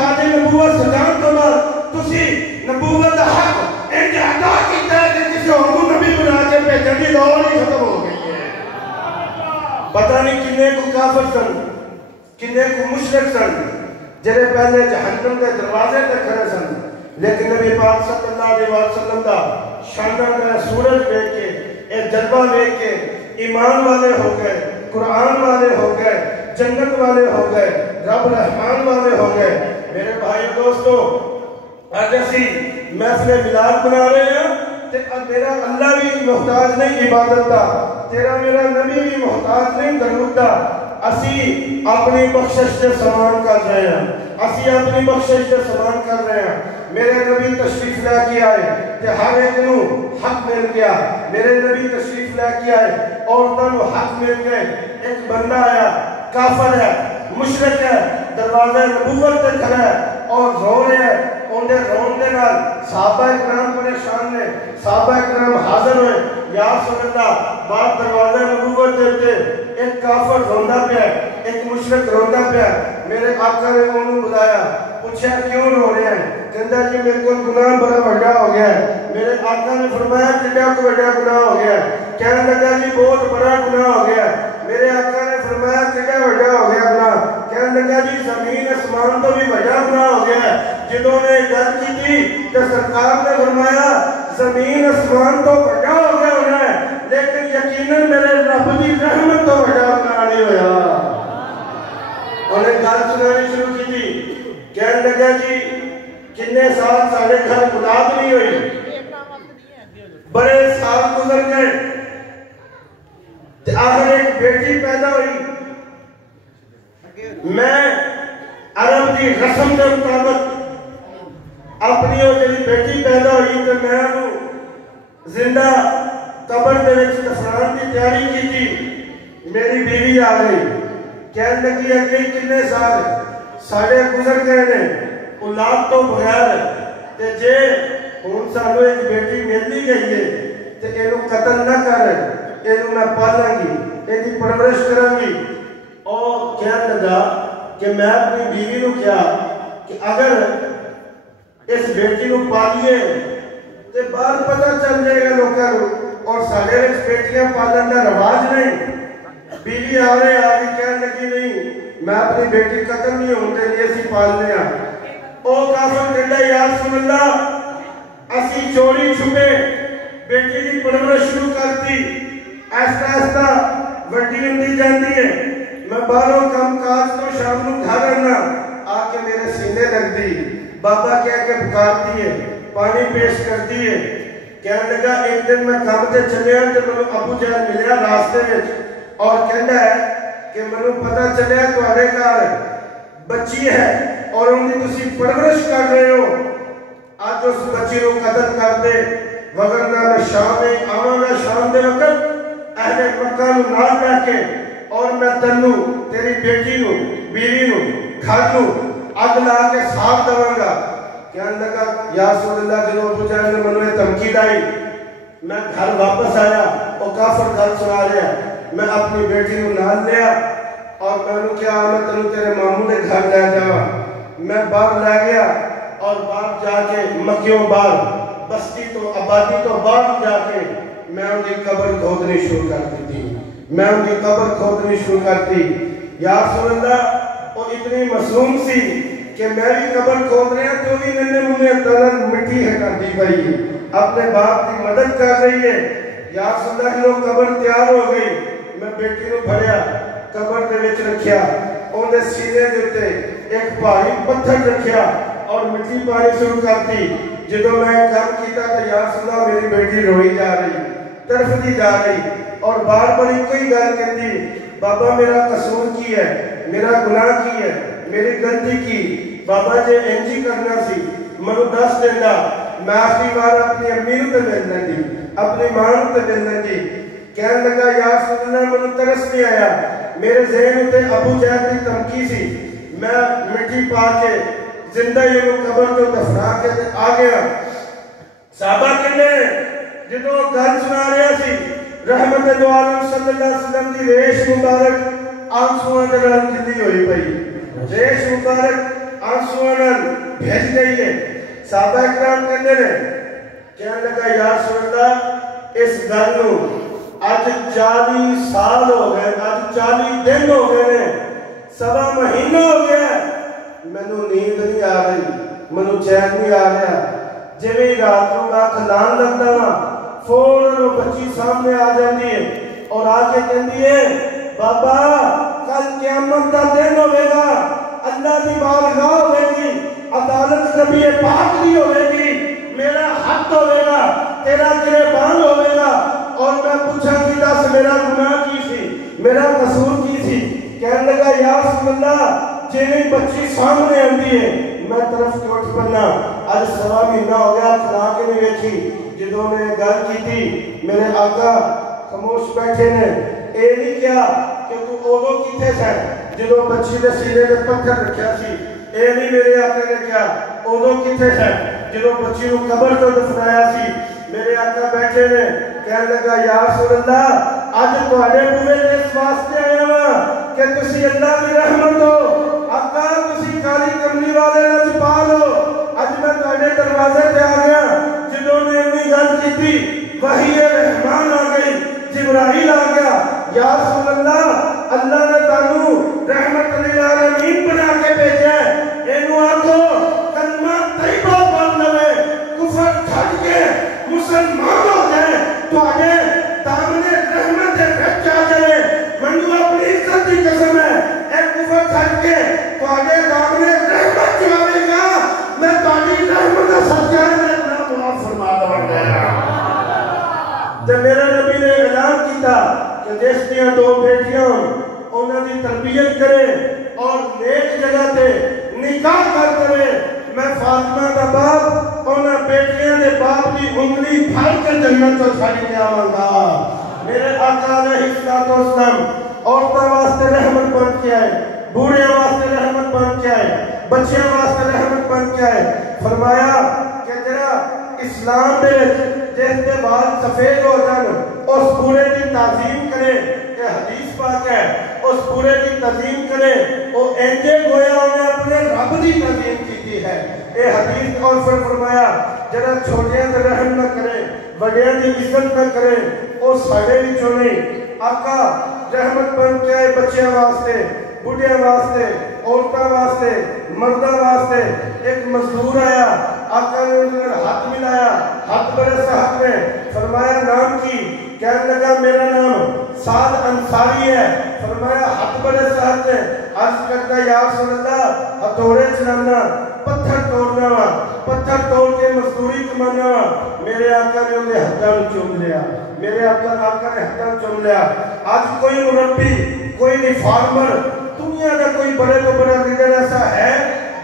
تاج نبوت سجان تو بعد تسی نبوت دا حق انج ادا کیتا ہے کہ کسی اور نبی بنا کے بھیجن دی دور ہی ختم ہو گئی ہے. پتہ نہیں کنے کو کافر سن کنے کو مشرک سن جڑے پہلے جہنم کے دروازے تے کھڑے سن، لیکن نبی پاک صلی اللہ علیہ وسلم دا شاناں دا سورج دیکھ کے اے جلوہ دیکھ کے ایمان والے ہو گئے، قرآن والے ہو گئے، جنت والے ہو گئے، رب رحمان والے ہو گئے. میرے بھائی دوستو، آج اسی محفل میلاد بنا رہے ہیں تے میرا اللہ بھی محتاج نہیں عبادت دا، تیرا میرا نبی بھی محتاج نہیں درود دا. اسی اپنی بخشش سے سامان کر رہے ہیں، اسی اپنی بخشش سے سامان کر رہے ہیں. میرے نبی تشریف لے کے آئے کہ ہر ایک نو حق مل گیا. میرے نبی تشریف لے کے آئے عورتوں کو حق مل گئے. ایک بندہ آیا کافر ہے، مشرک ہے، دروازہ نبوت تے کھڑا ہے اور رو رہے ہیں. اندے رون دے نال صحابہ اکرام پریشان نے، صحابہ اکرام حاضر ہوئے. یا رسول اللہ، بات دروازہ نبوت دیتے ایک کافر روندا پیا، ایک مشرک روندا پیا. میرے آقا نے انہوں بلایا، پوچھا کیوں رو رہے ہیں؟ کہندا جی میرے کو گناہ بڑا بڑا ہو گیا ہے. میرے آقا نے فرمایا کڈا کو بڑا گناہ ہو گیا ہے؟ کہنے لگا جی بہت بڑا گناہ ہو گیا ہے. میرے آقا نے فرمایا کڈا بڑا ہو گیا گناہ؟ کہنے لگا جی زمین اسمان تو بھی بڑا گناہ ہو گیا ہے. جنہوں نے گل کی تھی کہ سرکار نے فرمایا زمین اسمان تو بڑا ہو گیا ہونا ہے، لیکن یقیناً میرے رب کی رحمت تو بڑا گناہ نہیں ہویا. انہیں گل سنانی شروع کی تھی. کہنے لگا جی کتنے سال سارے گھر اولاد نہیں ہوئی، بڑے سال گزر گئے، آخر ایک بیٹی پیدا ہوئی. میں عرب کی رسم کے مطابق اپنی وہ جی بیٹی پیدا ہوئی تو میں زندہ قبر دے وچ دفنان کی تیاری کی تھی. میری بیوی آ گئی، کہنے لگی ہے کہ کتنے سال ساڑھے گزر گئے نے، اولاد تو بغیر تے جے ہن سانو ایک بیٹی ملتی گئی ہے تے اینو قتل نہ کر، اینو میں پالاں گی، اینی پرورش کراں گی. اور کہنے لگا کہ میں اپنی بیوی نو کیا کہ اگر اس بیٹی نو پالیے تے بعد پتہ چل جائے گا لوکاں نو، اور ساڈے وچ بیٹیاں پالن دا رواج نہیں. بیوی آ رہے آگے کہنے لگی نہیں میں اپنی بیٹی قتل نہیں ہونے لیے اسی پالنے آ. او کافر کہندا یا رسول اللہ اسی چوری چھپے بیٹی دی پرورش شروع کرتی، ایسا ایسا وڈی ہوندی جاندی ہے. میں باہروں کام کاج تو شام نو گھر آنا، آ کے میرے سینے لگ دی، بابا کہہ کے پکارتی ہے، پانی پیش کرتی ہے. کہنے لگا ایک دن میں کام تے چلیا تے میں ابو جہل ملیا راستے وچ اور کہندا ہے کہ مینوں پتہ چلیا تہاڈے گھر بچی ہے اور ان کی تسی پرورش کر رہے ہو. آج اس بچی کو قتل کر دے وگرنہ میں شام میں آواں گا شام دے وقت اہل مکہ نو نال لے کے اور میں تنو تیری بیٹی نو بیوی نو گھر نو اگ لا کے صاف دواں گا. کہنے لگا یا رسول اللہ جنہوں ابو جہل نے منہ تمکید آئی. میں گھر واپس آیا، وہ کافر گل سنا رہا، میں اپنی بیٹی نو نال لیا اور میں نے کیا میں تنو تیرے ماموں نے گھر لے جاواں. میں باہر لے گیا اور باہر جا کے مکیوں باہر بستی تو آبادی تو باہر جا کے میں ان کی قبر کھودنی شروع کر دی. میں ان کی قبر کھودنی شروع کرتی. یا رسول اللہ وہ اتنی معصوم سی کہ میں بھی قبر کھود رہا تو بھی ننے منے دلن مٹی ہے کر دی بھائی، اپنے باپ کی مدد کر رہی ہے. یا رسول اللہ جو قبر تیار ہو گئی، میں بیٹی نو بھریا قبر دے وچ رکھیا، اون دے سینے دے تے ایک بھاری پتھر رکھیا اور مٹی پانی شروع کرتی. جدوں میں کام کیتا تو یا رسول اللہ میری بیٹی روئی جا رہی، تڑپتی جا رہی اور بار بار کوئی گل کہتی بابا میرا قصور کی ہے، میرا گناہ کی ہے، میری غلطی کی. بابا جے انجی کرنا سی منو دس دینا، میں آخری بار اپنی امی نو تے ملنا دی، اپنی ماں نو تے ملنا دی. کہنے لگا یا رسول اللہ منو ترس نہیں آیا، میرے ذہن تے ابو جہل کی دھمکی سی. میں مٹی پا کے زندہ ہی انہوں قبر تو دفنا کے آ گیا. صحابہ کہنے جدو گل سنا رہا سی رحمت دو عالم صلی اللہ علیہ وسلم دی ریش مبارک آنسوان دلال کلی ہوئی پئی. ریش مبارک آنسوؤں نال بھیج گئی ہے۔ صحابہ اکرام کہندے نے کہنے لگا یا رسول اللہ اس گل نو اج 40 سال ہو گئے، اج 40 دن ہو گئے نے، سوا مہینہ ہو گیا، مینوں نیند نہیں آ رہی، مینوں چین نہیں آ رہا۔ جویں رات نوں اکھ لان لگدا وا فوراً بچی سامنے آ جاندی ہے اور آ کے کہندی ہے بابا کل قیامت کا دن ہوے گا، اللہ کی بارگاہ ہوے گی، عدالت نبی پاک دی ہوے گی، میرا حق ہوے گا، تیرا گریبان ہوے گا، اور میں پوچھا کہ دس میرا گناہ کی سی، میرا قصور کی سی؟ کہنے لگا یا رسول اللہ جنہیں بچی سامنے آندی ہے میں طرف کے اٹھ پڑنا، آج سوا مہینہ ہو گیا کھلا کے نہیں ویکھی۔ جدوں نے گل کی تھی میرے آقا خاموش بیٹھے نے، اے نہیں کیا کہ تو اودوں کیتے سن جدوں بچی دے سینے تے پتھر رکھیا سی، اے نہیں میرے آقا نے کیا اودوں کیتے سن جدوں بچی نوں قبر تو دفنایا سی۔ میرے آقا بیٹھے نے، کہنے لگا یا رسول اللہ اج تواڈے بوئے تے اس واسطے آیا ہاں کہ تسی اللہ کی رحمت ہو، آقا تسی کالی کملی والے نہ چھپا لو، اج میں تواڈے دروازے تے آ گیا۔ جدوں نے اتنی گل کیتی وحی رحمان آ گئی، جبرائیل آ گیا، یا رسول اللہ اللہ نے تانوں رحمت للعالمین بنا کے بھیجا ہے، اینو آکھو کلمہ طیبہ پڑھ لوے، کفر چھڈ کے مسلمان ہو جائے، تواڈے دامنے رحمت دے وچ آ جائے۔ منو اپنی عزت کی قسم ہے اے کفر چھڈ کے تواڈے دامنے رحمت جو آئے گا، میں تواڈی رحمت دا صدقہ دے اپنا معاف فرما دوں گا۔ جب میرے نبی نے اعلان کیتا کہ جس دیاں 2 بیٹیاں انہاں دی تربیت کرے اور نیک جگہ تے نکاح کر دے، میں فاطمہ دا باپ انہاں بیٹیاں دے باپ دی انگلی پھڑ کے جنت تو چھڈ کے آواں گا۔ میرے آقا علیہ الصلوۃ والسلام عورتاں واسطے رحمت بن کے آئے، بوڑھے واسطے رحمت بن کے آئے، بچیاں واسطے رحمت بن کے آئے۔ فرمایا کہ جڑا اسلام دے جس دے بال سفید ہو جان اس بوڑھے کی تعظیم کرے، کہ حدیث پاک ہے اس بوڑھے کی تعظیم کرے وہ انجے گویا انہیں اپنے رب کی تعظیم کی ہے۔ اے حدیث اور پھر فرمایا جڑا چھوٹیاں تے رحم نہ کرے، بڑیاں دی عزت نہ کرے، وہ ساڈے وچوں نہیں۔ آقا رحمت بن کے آئے بچیاں واسطے، بڑھیاں واسطے، عورتاں واسطے، مرداں واسطے۔ ایک مزدور آیا، آقا نے انہیں ہاتھ ملایا، ہاتھ بڑے صاحب نے فرمایا نام کی؟ کہنے لگا میرا نام سعد انصاری ہے۔ فرمایا ہاتھ بڑے صاحب نے عرض کرتا یا رسول اللہ ہتھوڑے چلانا، پتھر توڑنا وا، پتھر توڑ کے مزدوری کمانا وا۔ میرے آقا نے انہیں ہتھاں چوم لیا، میرے آقا نے ہتھاں چوم لیا۔ آج کوئی مربی، کوئی ریفارمر، دنیا کا کوئی بڑے تو بڑا لیڈر ایسا ہے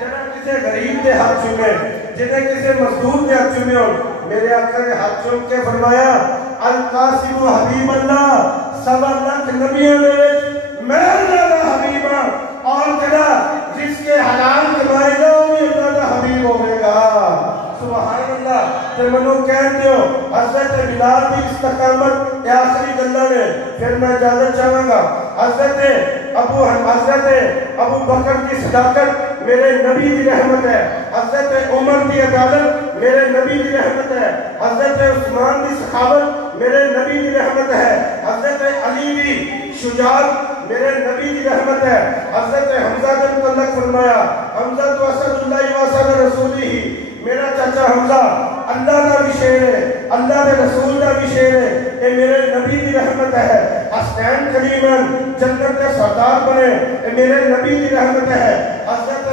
جنہاں کسی غریب کے ہاتھ چومے، جنہیں کسی مزدور کے ہاتھ چومے ہو؟ میرے آقا نے ہاتھ چوم کے فرمایا القاسم حبیب اللہ، 1.25 لاکھ نبیوں نے میں اللہ کا حبیب ہاں، اور جڑا جس کے حلال کمائے گا وہ بھی اللہ کا حبیب ہوگے گا۔ سبحان اللہ۔ پھر منو کہہ دیو حضرت بلال کی استقامت آخری گلہ نے، پھر میں اجازت چاہوں گا۔ حضرت ابو بکر کی صداقت میرے نبی کی رحمت ہے، حضرت عمر کی عدالت میرے نبی کی رحمت ہے، حضرت عثمان کی سخاوت میرے نبی کی رحمت ہے، حضرت علی کی شجاعت میرے نبی کی رحمت ہے۔ حضرت حمزہ کے متعلق فرمایا حمزہ تو اسد اللہ و اسد رسول ہی، میرا چاچا حمزہ اللہ کا بھی شیر ہے، اللہ کے رسول کا بھی شیر ہے، اے میرے نبی کی رحمت ہے۔ حسین کریمن جنت کے سردار بنے، اے میرے نبی کی رحمت ہے۔ حضرت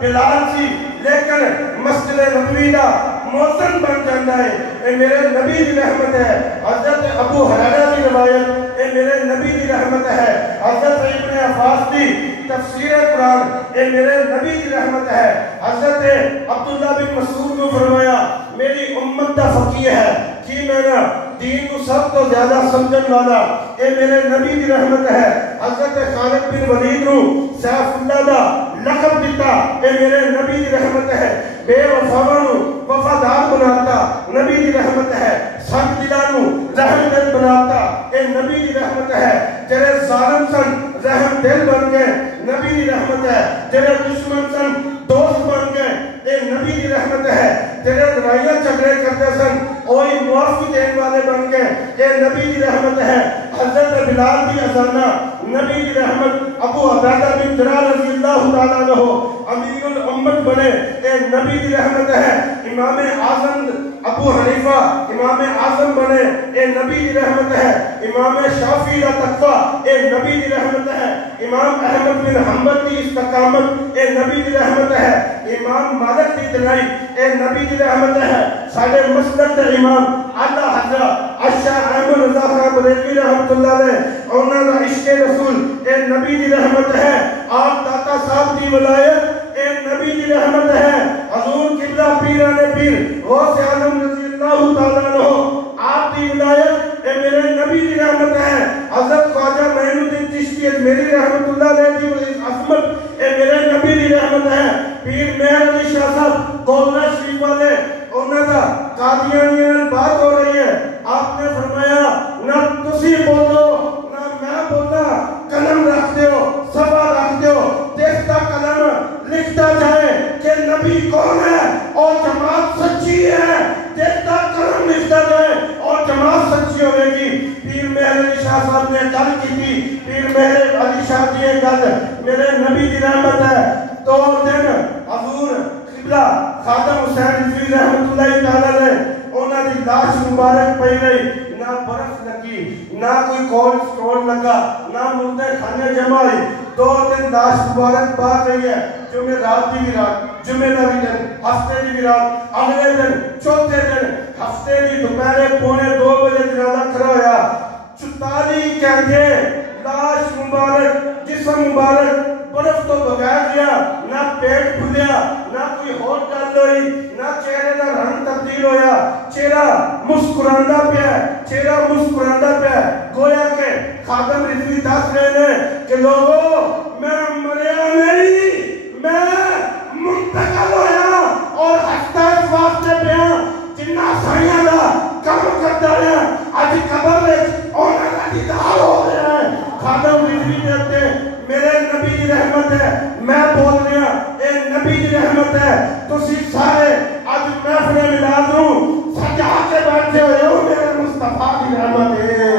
بلال سی لیکن مسجد نبوی دا موزن بن جانا ہے، اے میرے نبی کی رحمت ہے۔ حضرت ابو ہریرہ کی روایت، اے میرے نبی کی رحمت ہے۔ حضرت ابن عباس کی تفسیر قرآن، اے میرے نبی کی رحمت ہے۔ حضرت عبداللہ بن مسعود کو فرمایا میری امت دا فقیہ ہے، کی میں نے دین کو سب تو زیادہ سمجھن والا، اے میرے نبی کی رحمت ہے۔ حضرت خالد بن ولید نو سیف اللہ دا لقب دیتا، اے میرے نبی کی رحمت ہے۔ بے وفاواں نو وفادار بناتا، نبی کی رحمت ہے۔ سخت دلاں نو رحم دل بناتا، اے نبی کی رحمت ہے۔ جڑے ظالم سن رحم دل بن گئے، نبی کی رحمت ہے۔ جڑے دشمن سن تیرے لڑائیاں جھگڑے کرتے سن وہی معافی دینے والے بن گئے. یہ نبی کی رحمت ہے. حضرت بلال کی اذانہ نبی کی رحمت. ابو عبیدہ بن جرار رضی اللہ تعالیٰ عنہ امیر الامت بنے. یہ نبی کی رحمت ہے. امام اعظم ابو حنیفہ امام اعظم بنے. یہ نبی کی رحمت ہے. امام شافعی کا تقوی یہ نبی کی رحمت ہے. امام احمد بن حنبل کی استقامت یہ نبی کی رحمت ہے. امام مالک کی دلائی یہ نبی کی رحمت ہے. سارے مسلک کے امام اعلیٰ حضرت اشاہ احمد رضا خان بریلوی رحمت اللہ علیہ انہوں نے عشق رسول یہ نبی کی رحمت ہے. آپ داتا صاحب کی ولایت یہ نبی کی رحمت ہے. حضور قبلہ پیران پیر غوث اعظم رضی اللہ تعالیٰ عنہ آپ کی ولایت یہ میرے نبی کی رحمت ہے. حضرت خواجہ معین الدین چشتی میری رحمت اللہ علیہ کی عظمت یہ میرے نبی کی رحمت ہے. پیر مہر علی شاہ صاحب گولڈا شریف والے انہوں کا قادیانیوں بات ہو رہی ہے. آپ نے فرمایا نہ تسی بولو نہ میں بولنا, قلم رکھ دیو صفحہ رکھ دیو دیکھتا قلم لکھتا جائے کہ نبی کون ہے اور جماعت سچی ہے. دیکھتا قلم لکھتا جائے اور جماعت سچی ہوئے گی. پیر مہر علی شاہ صاحب نے گل کی تھی. پیر مہر علی شاہ کی یہ گل میرے نبی کی رحمت ہے. تو دن حضور قبلہ خادم حسین رضوی رحمت اللہ تعالیٰ نے انہوں نے لاش مبارک پئی رہی. نہ برف لگی نہ کوئی کول سٹور لگا نہ مردے کھانے جمع ہوئی. 2 دن لاش مبارک پا گئی ہے. جمعہ رات کی بھی رات جمعہ کا بھی دن ہفتے کی بھی رات اگلے دن چوتھے دن ہفتے کی دوپہرے 1:45 بجے جنازہ کھڑا ہوا. 44 گھنٹے لاش مبارک جسم مبارک برف تو بغیر گیا. نہ پیٹ کھلیا نہ کوئی ہور گل ہوئی نہ چہرے کا رنگ تبدیل ہویا. چہرہ مسکرانا پیا چہرہ مسکرانا پیا. گویا کہ خادم رضوی دس رہے ہیں کہ لوگوں میں مریا نہیں میں منتقل ہویا اور ہستا اس واسطے پیا جنہ سائیاں دا کم کرتا ہے آج قبر میں اونا کا دیدار ہو گیا ہے. خادم رضوی کہتے میرے نبی کی رحمت ہے. میں بول رہا اے نبی کی رحمت ہے. تسی سارے آج محفل میلاد ہوں سجا کے بیٹھے ہوئے ہو میرے مصطفیٰ کی رحمت ہے.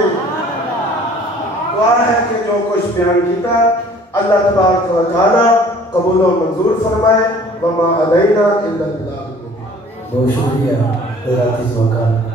دعا ہے کہ جو کچھ بیان کیتا اللہ تبارک و تعالی قبول و منظور فرمائے. وما علینا الا البلاغ. بہت شکریہ حضرات اس وقت